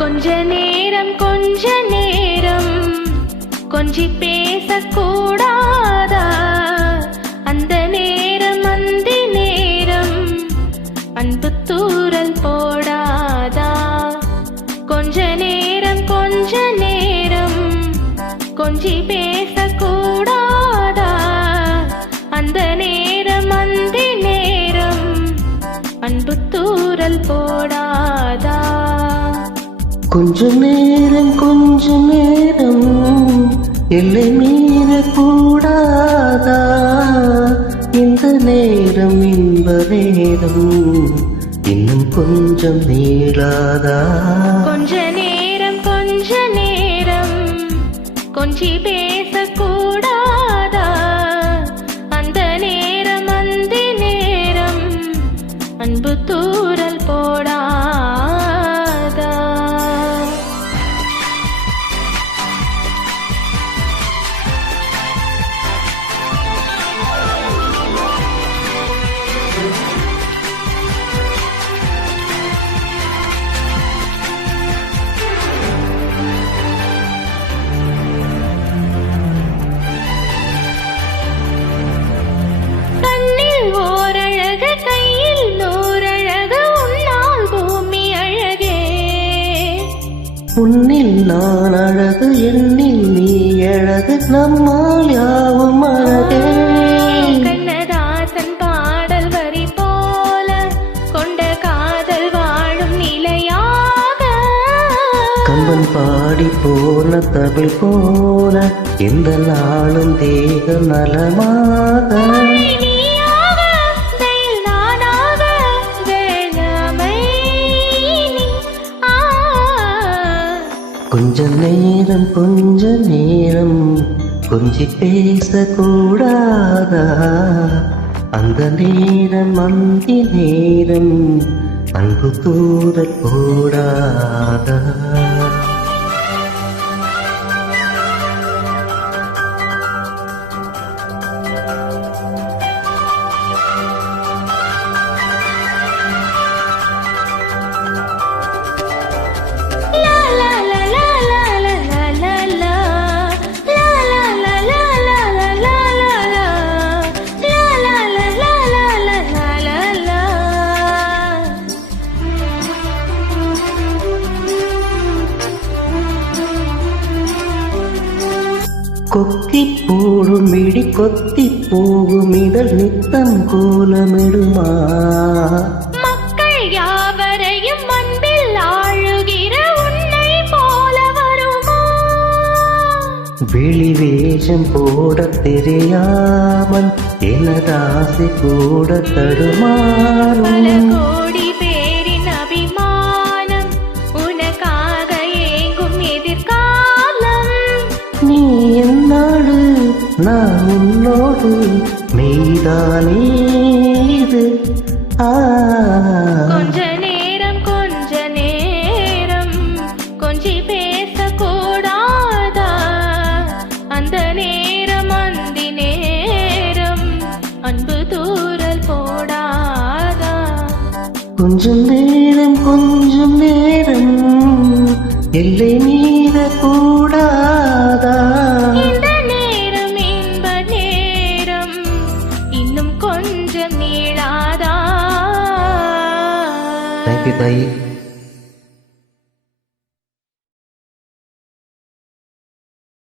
கொஞ்ச நேரம் கொஞ்சி பேசக்கூடாதா? அந்த நேரம் அந்தி நேரம் அன்பு தூரல் போடாதா? கொஞ்ச நேரம் கொஞ்சி பேசக்கூடாதா? அந்த நேரம் அந்தி நேரம் அன்பு தூரல் போடாதா? கொஞ்ச நேரம் எல்லை மீறக்கூடாதா? இந்த நேரம் இன்ப நேரம் இன்னும் கொஞ்சம் நீளாதா? கொஞ்ச நேரம் கொஞ்சி பேசக்கூடாதா? அந்த நேரம் அந்தி நேரம் அன்பு தூரல் போடாதா? உன்னில் நான் அழகு, எண்ணில் நீ அழகு, நம்மால் யாவும் அழகே. கண்ணதாசன் பாடல் வரி போல கொண்ட காதல் வாழும் நிலையாக, கம்பன் பாடி போன தமிழ் போல எந்த நாளும் தேக நலமாக. கொஞ்ச நேரம் கொஞ்சி பேசக்கூடாதா? அந்த நேரம் அந்தி நேரம் அன்பு தூரல் போடாதா? கொத்தி போடும் இடி கொத்தி போகும் இதழ் நித்தம் கோலமிடுமா? மக்கள் யாவரையும் அன்பில் ஆழுகிற உன்னை போல வருமா? வெளி வேஷம் போட தெரியாமல் எனதாசை கூட தடுமாறும். கோடி பேரின் அபிமானம் உனக்காக ஏங்கும் எதிர்காலம். நீ என்னோடு நான் உன்னோடு மெய்தானே இது. கொஞ்ச நேரம் கொஞ்சி பேசக்கூடாதா? அந்த நேரம் அந்தி நேரம் அன்பு தூரல் போடாதா? கொஞ்சம் நேரம் எல்லை மீற கூடாதா? இந்த நேரம் இன்ப நேரம் இன்னும் கொஞ்சம் நீளாதா? தேங்க்யூ தாயி.